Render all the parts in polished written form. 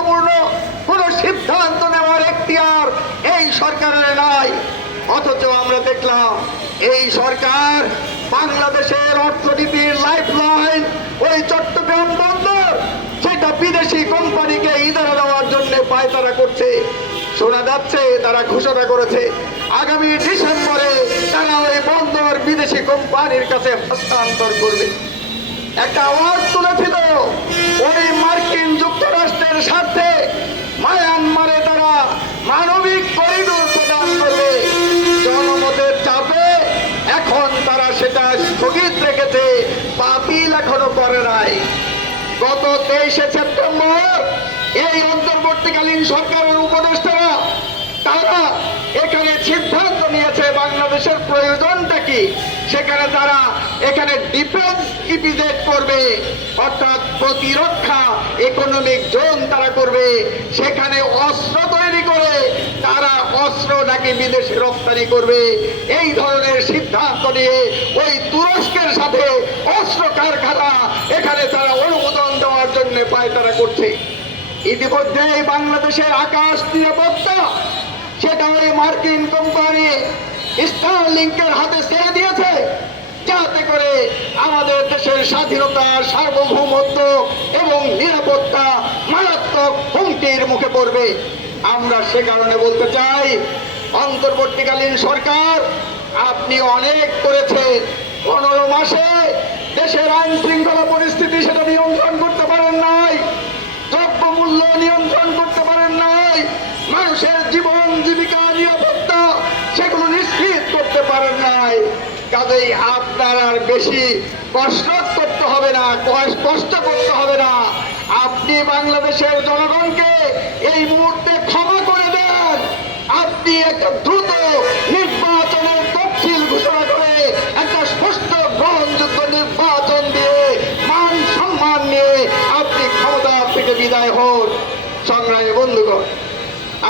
গুরুত্বপূর্ণ কোন সিদ্ধান্ত নেওয়ার এখতিয়ার এই সরকারের নাই। অথচ আমরা দেখলাম এই সরকার বাংলাদেশের অর্থনীতির লাইফলাইন ওই চট্টগ্রাম বন্দর সেটা বিদেশি কোম্পানিকে ইজারা দেওয়ার জন্য পায়তারা করছে। শোনা যাচ্ছে তারা ঘোষণা করেছে আগামী ডিসেম্বরে তারা ওই বন্দর বিদেশি কোম্পানির কাছে হস্তান্তর করবে। একটা আওয়াজ তুলেছিল ওই মার্কিন যুক্তরাষ্ট্রের স্বার্থে মায়ানমারে তারা মানবিক করিডোর প্রদান করবে। জনমতের চাপে এখন তারা সেটা স্থগিত রেখেছে, বাতিল এখনো করে নাই। গত 23শে সেপ্টেম্বর এই অন্তর্বর্তীকালীন সরকারের উপদেষ্টারা তারা এখানে সিদ্ধান্ত নিয়েছে বাংলাদেশের প্রয়োজনটা কি, সেখানে তারা এখানে ডিফেন্স ইপিজেড করবে, অর্থাৎ প্রতিরক্ষা ইকোনমিক জোন তারা করবে। সেখানে অস্ত্র তৈরি করে তারা অস্ত্র নাকি বিদেশে রপ্তানি করবে। এই ধরনের সিদ্ধান্ত নিয়ে ওই তুরস্কের সাথে অস্ত্র কারখানা এখানে তারা অনুমোদন দেওয়ার জন্য পায়তারা করছে। ইতিমধ্যে বাংলাদেশের আকাশ নিরাপত্তা সেটা ওই মার্কিন কোম্পানি স্টারলিংকের হাতে ছেড়ে দিয়েছে, যাতে করে আমাদের দেশের স্বাধীনতা, সার্বভৌমত্ব এবং নিরাপত্তা মারাত্মক হুমকির মুখে পড়বে। আমরা সে কারণে বলতে চাই, অন্তর্বর্তীকালীন সরকার আপনি অনেক করেছেন। 15 মাসে দেশের আইন শৃঙ্খলা পরিস্থিতি সেটা নিয়ন্ত্রণ করতে পারেন নাই, দ্রব্যমূল্য নিয়ন্ত্রণ করতে পারেন নাই, মানুষের জীবন জীবিকা নিরাপত্তা সেগুলো নিশ্চিত করতে পারেন নাই। কাজেই আপনার আর বেশি কষ্ট করতে হবে না, আপনি বাংলাদেশের জনগণকে এই মুহূর্তে ক্ষমা করে দেন। আপনি একটা দ্রুত নির্বাচনের তফসিল ঘোষণা করে একটা সুষ্ঠু গ্রহণযোগ্য নির্বাচন দিয়ে মান সম্মান নিয়ে আপনি ক্ষমতা থেকে বিদায় হন। সংগ্রামী বন্ধুগণ,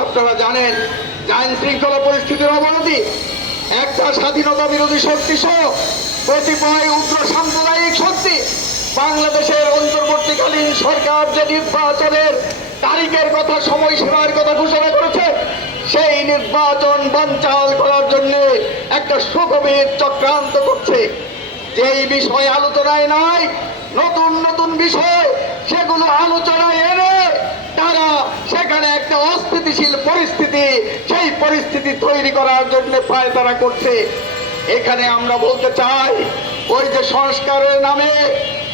আপনারা জানেন আইন শৃঙ্খলা পরিস্থিতির অবনতি, একটা স্বাধীনতা বিরোধী শক্তি সহ কতিপয় উগ্র সাম্প্রদায়িক শক্তি বাংলাদেশের অন্তর্বর্তীকালীন সরকার যে নির্বাচনের তারিখের কথা, সময়সীমার কথা ঘোষণা করেছে, সেই নির্বাচন বানচাল করার জন্য একটা সুগভীর চক্রান্ত করছে। যেই বিষয় আলোচনায় নাই, নতুন নতুন বিষয় সেগুলো আলোচনায় এনে তারা সেখানে একটা অস্থিতিশীল পরিস্থিতি, সেই পরিস্থিতি তৈরি করার জন্য পায়তারা করছে। এখানে আমরা বলতে চাই, ওই যে সংস্কারের নামে,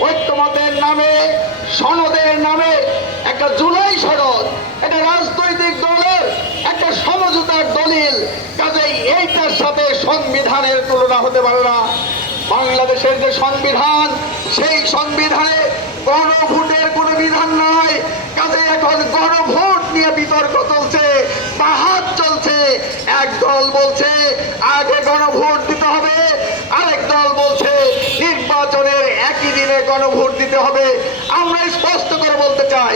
ঐক্যমতের নামে, সনদের নামে একটা জুলাই সনদ, এটা রাজনৈতিক দলের একটা সমঝোতার দলিল। কাজেই এইটার সাথে সংবিধানের তুলনা হতে পারে না। বাংলাদেশের যে সংবিধান, সেই সংবিধানে গণভোটের কোনো বিধান নাই। কাজে এখন গণভোট নিয়ে বিতর্ক চলছে, বাহাত চলছে। এক দল বলছে আগে গণভোট দিতে হবে, আরেক দল বলছে নির্বাচনের একই দিনে গণভোট দিতে হবে। আমরা স্পষ্ট করে বলতে চাই,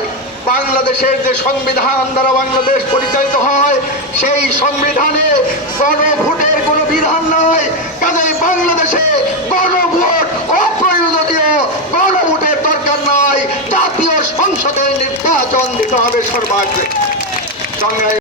বাংলাদেশের যে সংবিধান দ্বারা বাংলাদেশ পরিচালিত হয়, সেই সংবিধানে গণভোটের কোনো বিধান নয়। কাজেই বাংলাদেশে গণভোট অপ্রয়োজনীয়, গণভোটের দরকার নয়। জাতীয় সংসদের নির্বাচন দিতে হবে সর্বাগ্রে।